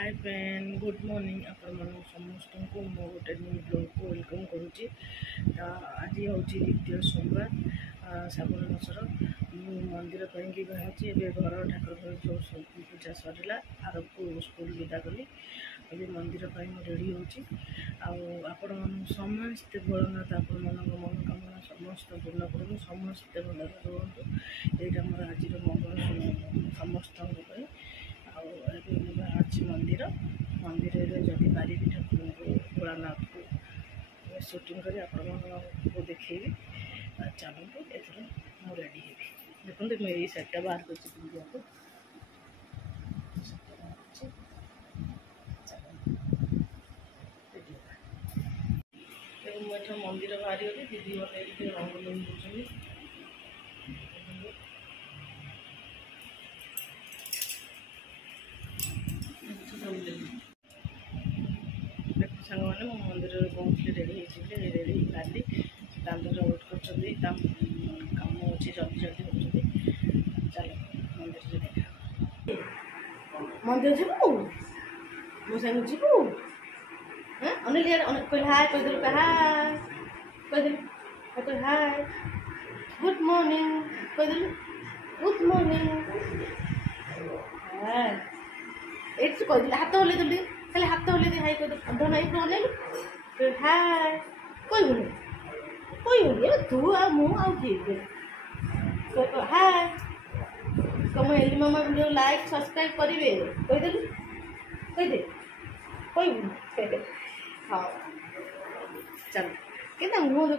Hi friend good morning आपण समस्त को मो गोटे न्यू ब्लॉग को वेलकम करुच्ची। आज हूँ द्वितीय सोमवार श्रावण मासर मंदिर कहीं बाहरी घर ठाकुर घर जो पूजा सरला आरब को स्कूल विदा कली अभी मंदिर रेडी होपण समस्ते भोलेनाथ आपण मनोकामना समस्त पूर्ण करूँ समस्ते भल रुहतु यहाँ मोर आज मंगल समस्त बाहर मंदिर मंदिर जदि पारि ठाकुर भोलानाथ को शूटिंग कर आपको देखी चलते एथर मुझे रेडी है देखते मुझे सेटा बाहर कर मंदिर बाहरी गली दीदी मैंने रंगोली दूसरी सांग मैंने मो मंदिर पहुँचली रेडी रेडी गाली दादर वेट कर कम अच्छे जल्दी जल्दी होती चलो मंदिर देखा मंदिर जीवु मो सांग जीवु अनिल यार कोई हाय कोई दिल हाय कोई दिल कोई हाय गुड मॉर्निंग कोई दिल गुड मॉर्निंग हाय एक कोई दिल हाथ होले दिल खाली हाथ होले दे हाय कोई दिल नहीं प्रॉब्लम कोई हाय कोई होले तू आ मु आ ठीक है कोई हाय कम एली मामा वीडियो लाइक सब्सक्राइब करिवे कोई दे कोई हाँ चल कितना मुँह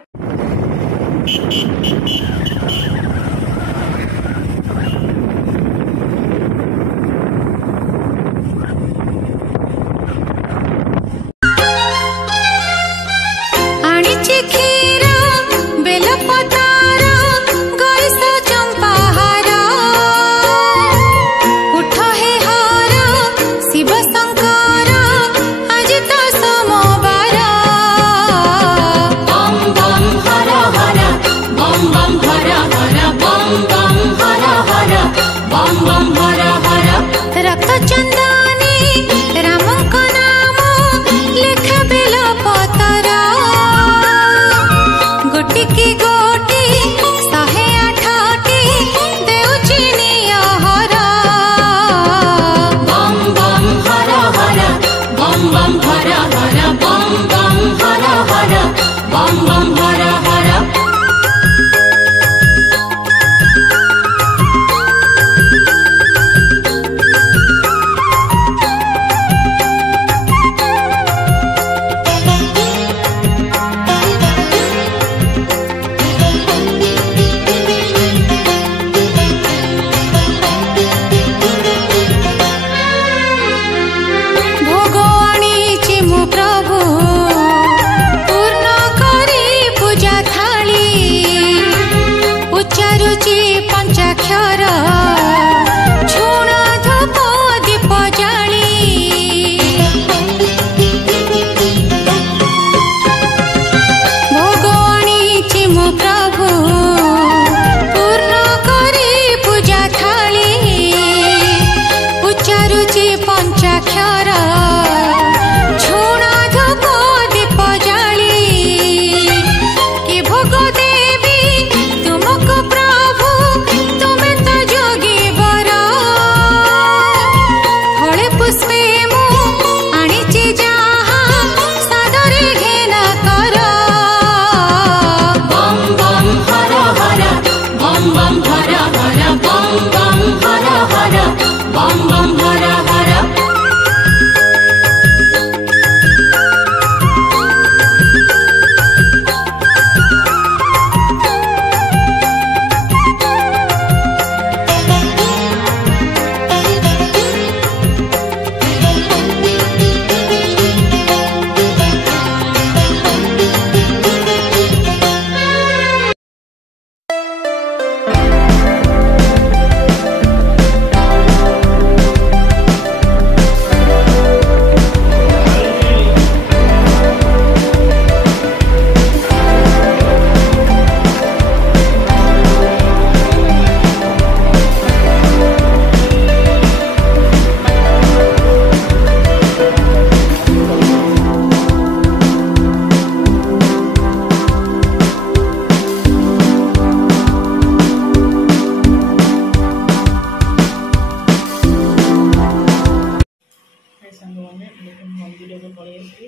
ଆସିଲି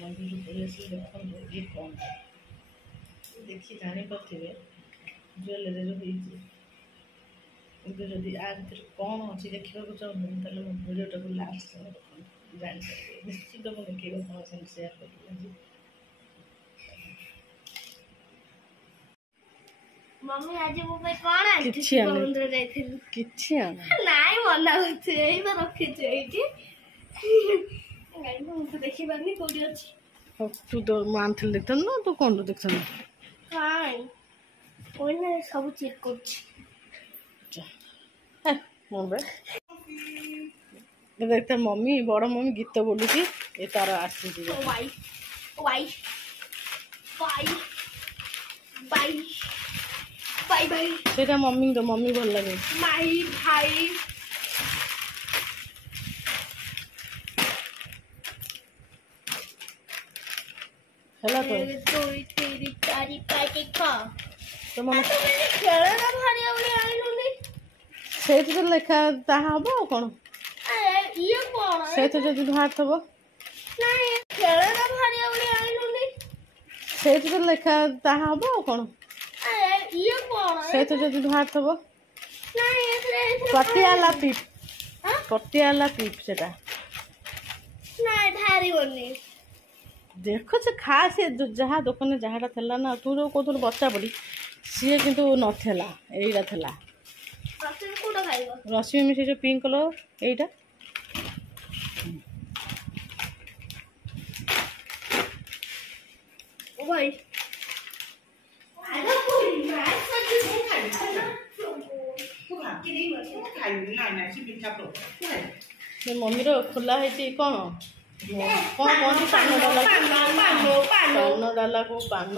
ମନ୍ଦିରରୁ ପଳେଇ ଆସିଲି। ଦେଖନ୍ତୁ ଇଏ କ'ଣ ଦେଖି ଜାଣିପାରୁଥିବେ ଜୁଏଲାରୀର ହେଇଛି, କିନ୍ତୁ ଯଦି ଆ ଭିତରେ କ'ଣ ଅଛି ଦେଖିବାକୁ ଚାହୁଁଛନ୍ତି ତାହେଲେ ମୋ ଭିଡ଼ିଓଟାକୁ ଲାଷ୍ଟ ସମୟ ଦେଖନ୍ତୁ, ଜାଣିପାରିବେ। ନିଶ୍ଚିତ ମୁଁ ଦେଖେଇବା ଆପଣଙ୍କ ସାଙ୍ଗେ ସେୟାର କରିବି ଆଜି। मम्मी आज मो पे कोन आछि किछि आने समुद्र जाइथिलु किछि आने नाइ मना होछ एई तो रखि छै एठी गाइ मु देखि बानी कोडी अछि। तू तो मानथिल देखतन ना, तू कोन देखतन काई ओने सब चेक करछि। ए मोबे देखते मम्मी बड़ मम्मी गीत बोलुची ए तार आसी जी वाई वाई बाई बाई बाई बाई सेटा मम्मी तो मम्मी भल लगे माई भाई हला तो तोई तेरी तारी पाटी का तो मम्मी खेलना भारी उड़ी आइलुनी से तो लेखा ताहा हबो कोन अरे ये कोन से तो जदी भार थबो नहीं खेलना भारी उड़ी आइलुनी से तो लेखा ताहा हबो कोन अरे ये कोन से तो जदी भार थबो नहीं इसरे पटियाला पीप हां पटियाला पीप सेटा नहीं भारी बनी देखो से खास जहाँ दुकान जहाँटा थला ना तू जो कहतु बच्चा पड़ी सी किंतु नथेला एइरा थला असर कोडा खाइबो रश्मि में से जो पिंक कलर एइटा ओ भाई आधा कोई मैच सच्ची नहीं खाइबो तू खा के नहीं बचे खाइबी ना ना से मिठा प्रो ये मम्मी रो खोला है कौन कौन कौन पान डाला पान डाला को पान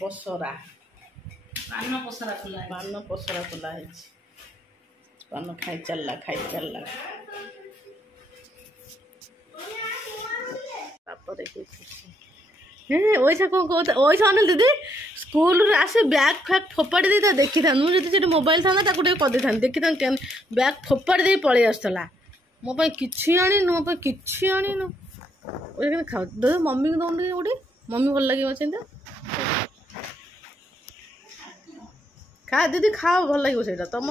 पसरा पान पसरा खोला है पान खाई चलला पापा देखिए ओइसा कौन कहता ओइसा अनिल दीदी स्कूल रे आसे बैग फैग फोपाड़ी दे देखी था मुझे जब मोबाइल था ताको टे कर दे देखी था बैग फोपाड़ी दे पळै आस्तला मो पे किछि आनी नो पे किछि आनी नो ओए खाओ दे मम्मी को दौंडी उडी मम्मी भल लगे चिंता खा दीदी खाओ भल लगे सेटा तुम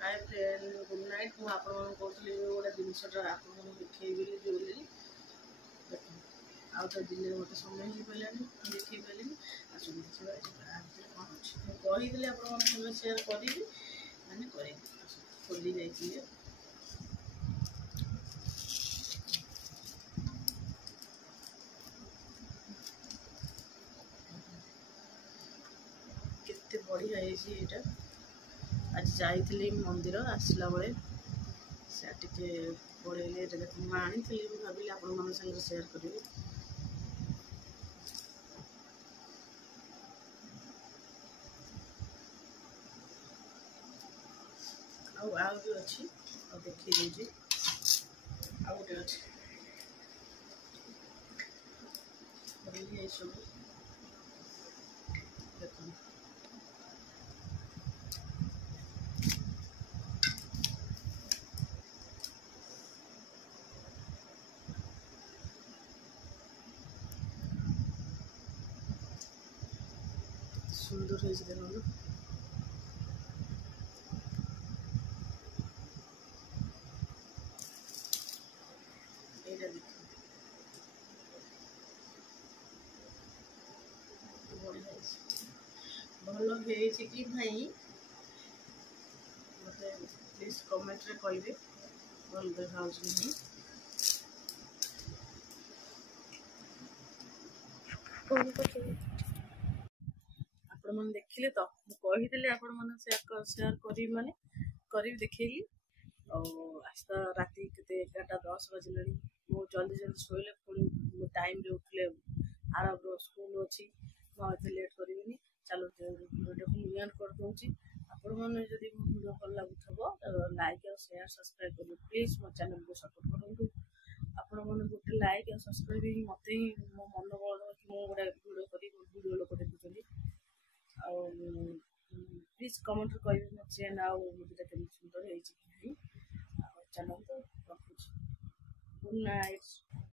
हाय फ्रेंड गुड नाइट मु आपण मन कहतली गोटे जिनसटा आपण मन देखैबी ज्वेलरी आउ तो दिन मत समय ही पानी देखी पारे आसो देखा कौन अच्छे कहीदेली आप सेयार करी मैंने खोली जाइए केते बढ़िया है आज जाइली मंदिर आसला बेले से टे पड़े देख आनी भाविली आपण मन संगे सेयार करी आउ भी अच्छी देखी दीजिए आउ गोटे अच्छे सब देख सुंदर है देखो भल कि भाई मत प्लीज कमेंट रे कहिबे भल देखा नहीं आपण मन देखिले तो कहीदेली आपण मन शेयर करी माने करी देखैली आस्ता राति के 11:10 बजले मो जल्दी जल्दी शोले पुणी टाइम रे उठले आरब स्कूल अच्छी मुझे लेट करी चलो वीडियो को एंड कर दूँ आपण मैंने जब मो वीडियो भल लगुव लाइक और शेयर सब्सक्राइब कर प्लीज मो चैनल को सपोर्ट करूँ आपण मैंने गोटे लाइक और सब्सक्राइब ही मत ही मो मन बल कि मुझे गोटे वीडियो कर वीडियो लोक देखुं ପ୍ଲିଜ୍ କମେଣ୍ଟରେ କହିବେ ମୋ ଚେନ୍ ଆଉ ମୁଦିଟା କେମିତି ସୁନ୍ଦର ହେଇଛି କି ନାହିଁ। ଆଉ ଚାଲନ୍ତୁ ରଖୁଛି। Good night.